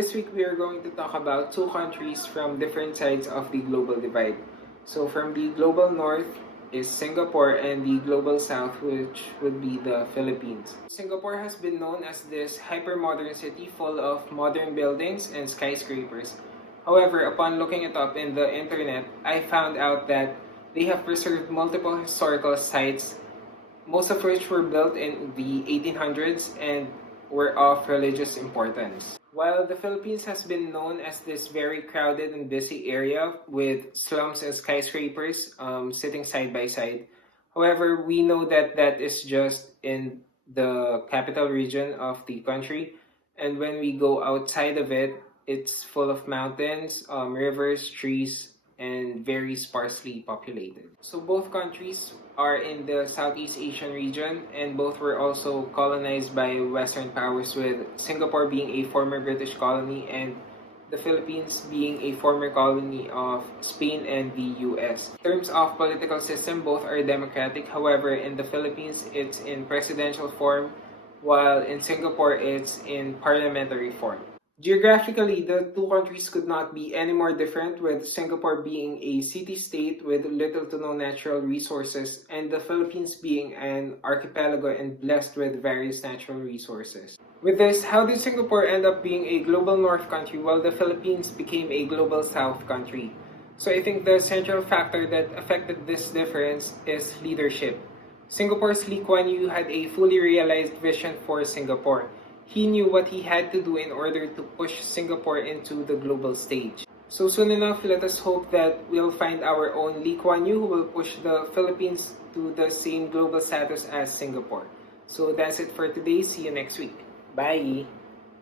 this week we are going to talk about two countries from different sides of the global divide. So from the global north is Singapore and the global south, which would be the Philippines. Singapore has been known as this hyper-modern city full of modern buildings and skyscrapers. However, upon looking it up in the internet, I found out that they have preserved multiple historical sites, most of which were built in the 1800s and were of religious importance. While the Philippines has been known as this very crowded and busy area with slums and skyscrapers sitting side by side, however, we know that that is just in the capital region of the country. And when we go outside of it, it's full of mountains, rivers, trees, and very sparsely populated. So both countries are in the Southeast Asian region, and both were also colonized by Western powers, with Singapore being a former British colony and the Philippines being a former colony of Spain and the US. In terms of political system, both are democratic. However, in the Philippines, it's in presidential form, while in Singapore, it's in parliamentary form. Geographically, the two countries could not be any more different, with Singapore being a city-state with little to no natural resources, and the Philippines being an archipelago and blessed with various natural resources. With this, how did Singapore end up being a global north country while the Philippines became a global south country? So I think the central factor that affected this difference is leadership. Singapore's Lee Kuan Yew had a fully realized vision for Singapore. He knew what he had to do in order to push Singapore into the global stage. So soon enough, let us hope that we'll find our own Lee Kuan Yew who will push the Philippines to the same global status as Singapore. So that's it for today. See you next week. Bye!